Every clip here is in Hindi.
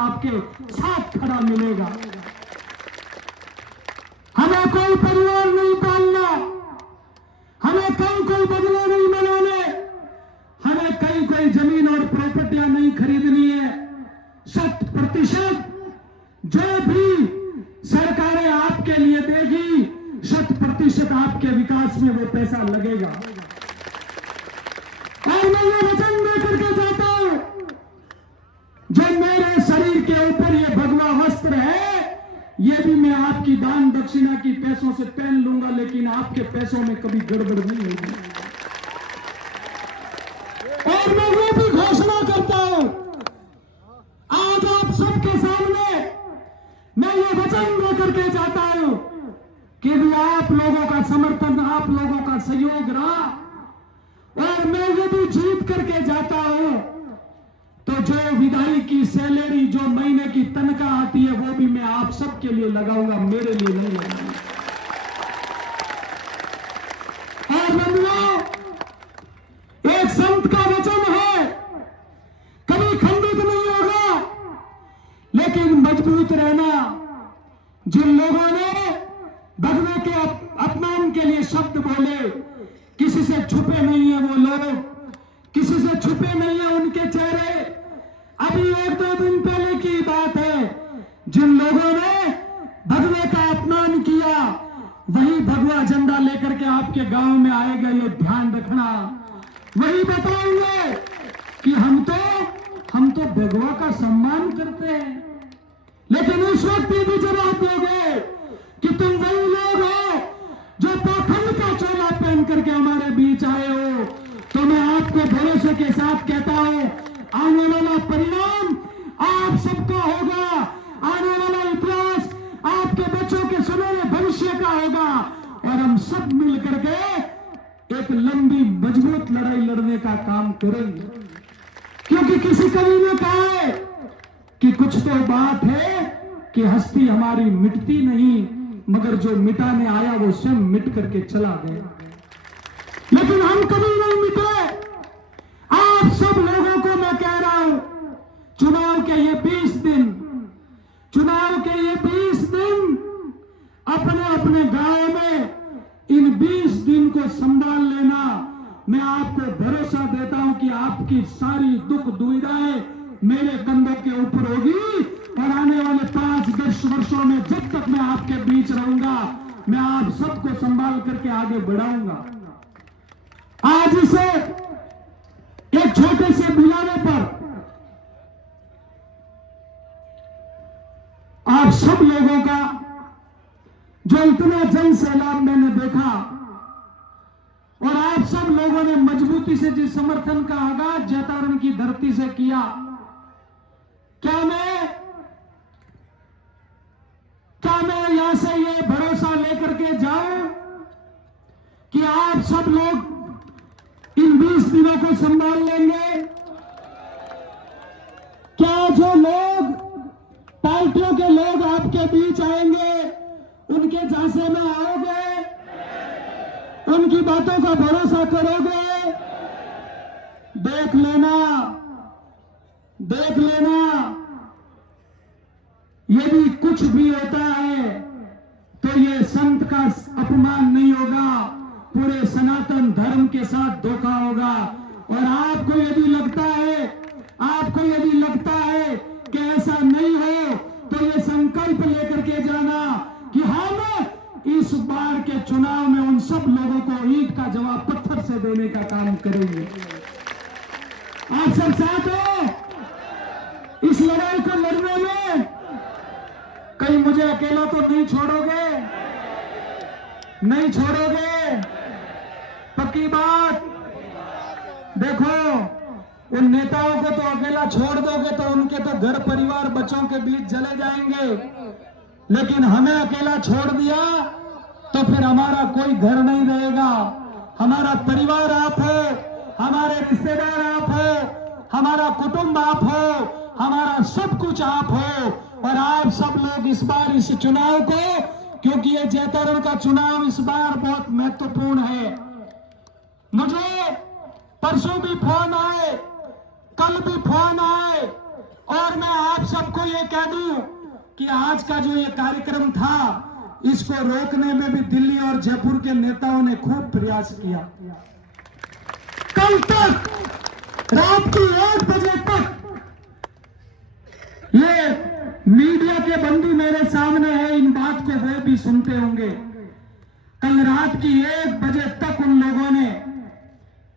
आपके साथ खड़ा मिलेगा। हमें कोई परिवार नहीं पालना, हमें कोई बदले नहीं बनाने, हमें कोई जमीन और प्रॉपर्टियां नहीं खरीदनी है। 100% जो भी सरकारें आपके लिए देगी 100% आपके विकास में वो पैसा लगेगा। और मैं ये वचन देकर के जाता हूं, जो मेरे शरीर के ऊपर ये भगवा वस्त्र है ये भी मैं आपकी दान दक्षिणा की पैसों से पहन लूंगा, लेकिन आपके पैसों में कभी गड़बड़ नहीं होगी। और मैं ये भी घोषणा करता हूं आज आप सबके सामने, मैं ये वचन देकर के जाता हूं कि भी आप लोगों का समर्थन, आप लोगों का सहयोग रहा और मैं ये भी जीत करके जाता हूं तो जो विधायक की सैलरी, जो महीने की तनख्वाह आती है वो भी मैं आप सबके लिए लगाऊंगा, मेरे लिए नहीं लगाऊंगा। और बंधुओं, एक संत का वचन है, कभी खंडित नहीं होगा, लेकिन मजबूत रहना। जिन लोगों ने भगवे के अपमान के लिए शब्द बोले, किसी से छुपे नहीं है वो लोग, किसी से छुपे नहीं है उनके चेहरे। अभी 1-2 दिन पहले की बात है, जिन लोगों ने भगवे का अपमान किया वही भगवा झंडा लेकर के आपके गांव में आएगा, ये ध्यान रखना। वही बताएंगे कि हम तो भगवा का सम्मान करते हैं, लेकिन उस वक्त ये भी जवाब दोगे कि तुम वही लोग हो जो पाखंड का चोला पहन करके हमारे बीच आए हो। तो मैं आपको भरोसे के साथ कहता हूं, आने वाला परिणाम आप सबका होगा, आने वाला इतिहास आपके बच्चों के सुनहरे भविष्य का होगा और हम सब मिलकर के एक लंबी मजबूत लड़ाई लड़ने का काम करेंगे। क्योंकि किसी कवि ने कहा है कि कुछ तो बात है कि हस्ती हमारी मिटती नहीं, मगर जो मिटाने आया वो स्वयं मिट करके चला गया। लेकिन हम कभी नहीं मिटे। आप सब लोगों को मैं कह रहा हूं, चुनाव के ये 20 दिन अपने अपने गांव में इन 20 दिन को संभाल लेना। मैं आपको भरोसा देता हूं कि आपकी सारी दुख दुविधाएं मेरे कंधों के ऊपर होगी और आने वाले 5-10 वर्षों में जब तक मैं आपके बीच रहूंगा मैं आप सबको संभाल करके आगे बढ़ाऊंगा। आज इसे एक छोटे से बुलाने पर आप सब लोगों का जो इतना जन सैलाब मैंने देखा और आप सब लोगों ने मजबूती से जिस समर्थन का आगाज जैतारण की धरती से किया, क्या मैं यहां से ये भरोसा लेकर के जाऊं कि आप सब लोग इन 20 दिनों को संभाल लेंगे? क्या जो लोग, पार्टियों के लोग आपके बीच आएंगे उनके झांसे में आओगे? उनकी बातों का भरोसा करोगे? देख लेना यदि कुछ भी होता है तो ये संत का अपमान नहीं होगा, पूरे सनातन धर्म के साथ धोखा होगा। और आपको यदि लगता है कि ऐसा नहीं हो तो ये संकल्प लेकर के जाना कि हम इस बार के चुनाव में उन सब लोगों को ईंट का जवाब पत्थर से देने का काम करेंगे। आप सब साथ हो इस लड़ाई को लड़ने में? कहीं मुझे अकेला तो नहीं छोड़ोगे? नहीं छोड़ोगे? पक्की बात? देखो, उन नेताओं को तो अकेला छोड़ दोगे तो उनके तो घर परिवार बच्चों के बीच चले जाएंगे, लेकिन हमें अकेला छोड़ दिया तो फिर हमारा कोई घर नहीं रहेगा। हमारा परिवार आप हो, हमारे रिश्तेदार आप हो, हमारा कुटुंब आप हो, हमारा सब कुछ आप हो। और आप सब लोग इस बार इस चुनाव को, क्योंकि ये जैतारण का चुनाव इस बार बहुत महत्वपूर्ण है। मुझे परसों भी फोन आए, कल भी फोन आए और मैं आप सबको ये कह दूं कि आज का जो ये कार्यक्रम था, इसको रोकने में भी दिल्ली और जयपुर के नेताओं ने खूब प्रयास किया। कल तक रात की 1 बजे तक ये मीडिया के बंधु मेरे सामने है, इन बात को वो भी सुनते होंगे। कल रात की 1 बजे तक उन लोगों ने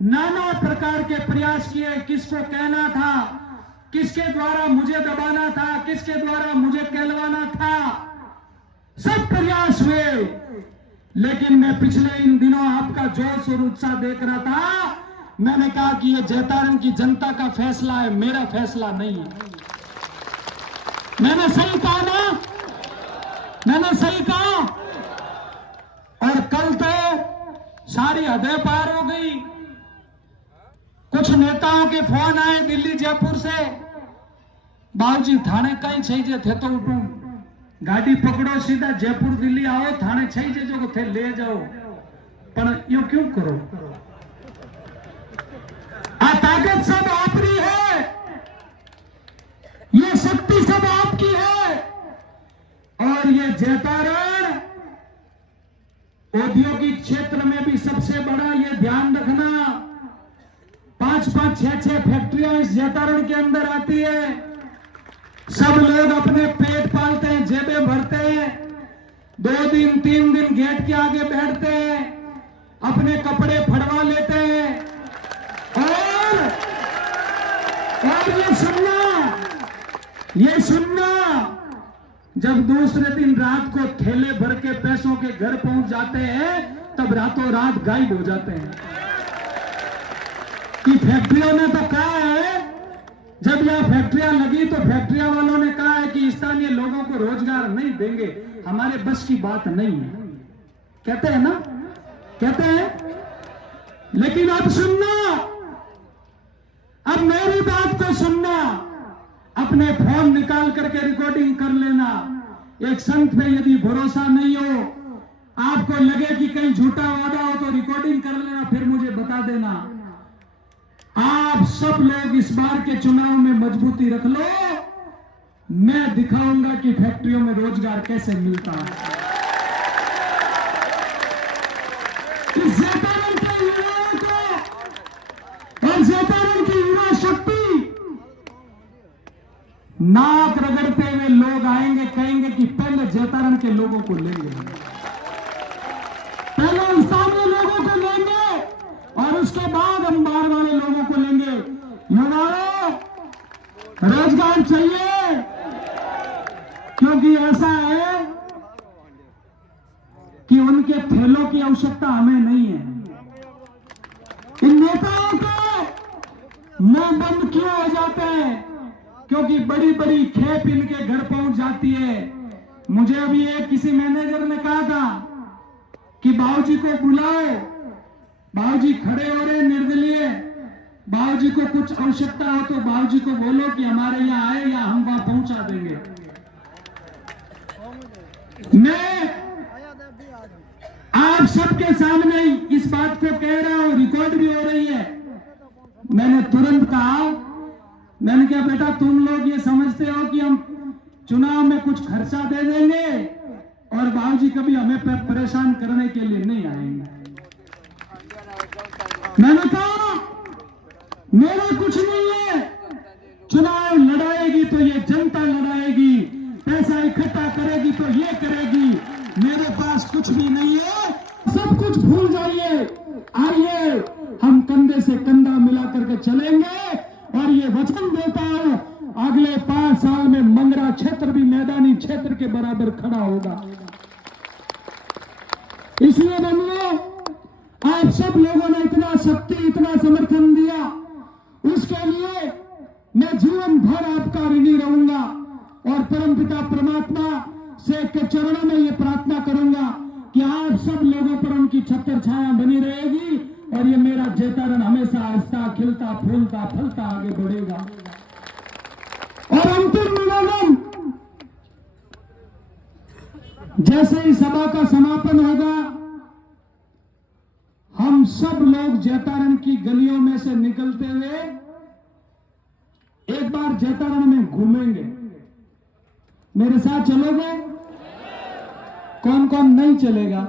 नाना प्रकार के प्रयास किए, किसको कहना था, किसके द्वारा मुझे दबाना था, किसके द्वारा मुझे कहलवाना था, सब प्रयास हुए। लेकिन मैं पिछले इन दिनों आपका जोश और उत्साह देख रहा था। मैंने कहा कि ये जैतारण की जनता का फैसला है, मेरा फैसला नहीं है। मैंने सही कहा ना? मैंने सही कहा? और कल तो सारी हदें पार हो गई। कुछ नेताओं के फोन आए दिल्ली जयपुर से, बाबूजी थाने कहीं चाहिए थे तो उठू, गाड़ी पकड़ो सीधा जयपुर दिल्ली आओ, थाने चाहिए जो थे ले जाओ, पर यो क्यों करो? आ ताकत सब आपकी है, ये शक्ति सब आपकी है। और ये जैतारण औद्योगिक क्षेत्र में भी सबसे बड़ा, ये ध्यान रखना, 5-5, 6-6 फैक्ट्रियां इस जैतारण के अंदर आती है। सब लोग अपने पेट पालते हैं, जेबें भरते हैं, 2 दिन 3 दिन गेट के आगे बैठते हैं, अपने कपड़े फड़वा लेते हैं। और ये सुनना, जब दूसरे दिन रात को थैले भर के पैसों के घर पहुंच जाते हैं, तब रातों रात गायब हो जाते हैं। कि फैक्ट्रियों ने तो कहा है, जब यह फैक्ट्रियां लगी तो फैक्ट्रियां वालों ने कहा है कि स्थानीय लोगों को रोजगार नहीं देंगे, हमारे बस की बात नहीं है। कहते हैं ना, कहते हैं। लेकिन अब सुनना, अब मेरी बात को सुनना, अपने फोन निकाल करके रिकॉर्डिंग कर लेना। एक संत पे यदि भरोसा नहीं हो, आपको लगे कि कहीं झूठा वादा हो, तो रिकॉर्डिंग कर लेना, फिर मुझे बता देना। आप सब लोग इस बार के चुनाव में मजबूती रख लो, मैं दिखाऊंगा कि फैक्ट्रियों में रोजगार कैसे मिलता है। इस जैतारण के युवाओं को और जैतारण की युवा शक्ति, नाक रगड़ते हुए लोग आएंगे, कहेंगे कि पहले जैतारण के लोगों को लेंगे, पहले स्थानीय लोगों को लेंगे और उसके बाद हम बाहर वाले लोगों को लेंगे। युवाओं, रोजगार चाहिए, क्योंकि ऐसा है कि उनके थैलों की आवश्यकता हमें नहीं है। इन नेताओं को मुंह बंद क्यों हो जाते हैं? क्योंकि बड़ी बड़ी खेप इनके घर पहुंच जाती है। मुझे अभी एक किसी मैनेजर ने कहा था कि बाबूजी को बुलाओ, बाबूजी खड़े हो रहे निर्दलीय, बाबूजी को कुछ आवश्यकता हो तो बाबूजी को बोलो कि हमारे यहाँ आए, या हम वहां पहुंचा देंगे। मैं आप सबके सामने इस बात को कह रहा हूं, रिकॉर्ड भी हो रही है। मैंने तुरंत कहा, मैंने कहा बेटा तुम लोग ये समझते हो कि हम चुनाव में कुछ खर्चा दे देंगे और बाबूजी कभी हमें परेशान करने के लिए नहीं आएंगे। मैंने कहा मेरा कुछ नहीं है, चुनाव लड़ाएगी तो ये जनता लड़ाएगी, पैसा इकट्ठा करेगी तो ये करेगी, मेरे पास कुछ भी नहीं है, सब कुछ भूल जाइए। आइए हम कंधे से कंधा मिला करके चलेंगे, और ये वचन देता हूं अगले 5 साल में मंगरा क्षेत्र भी मैदानी क्षेत्र के बराबर खड़ा होगा। इसलिए बंधुओं, आप सब लोगों ने इतना शक्ति, इतना समर्थन दिया, उसके लिए मैं जीवन भर आपका ऋणी रहूंगा और परमपिता परमात्मा से के चरणों में ये प्रार्थना करूंगा कि आप सब लोगों पर उनकी छत्र छाया बनी रहेगी और ये मेरा जैतारण हमेशा हंसता, खिलता, फूलता, फलता आगे बढ़ेगा। और अंतिम निवेदन, जैसे ही सभा का समापन होगा, हम सब लोग जैतारण की गलियों में से निकलते हुए एक बार जैतारण में घूमेंगे, मेरे साथ चलोगे? कौन कौन नहीं चलेगा?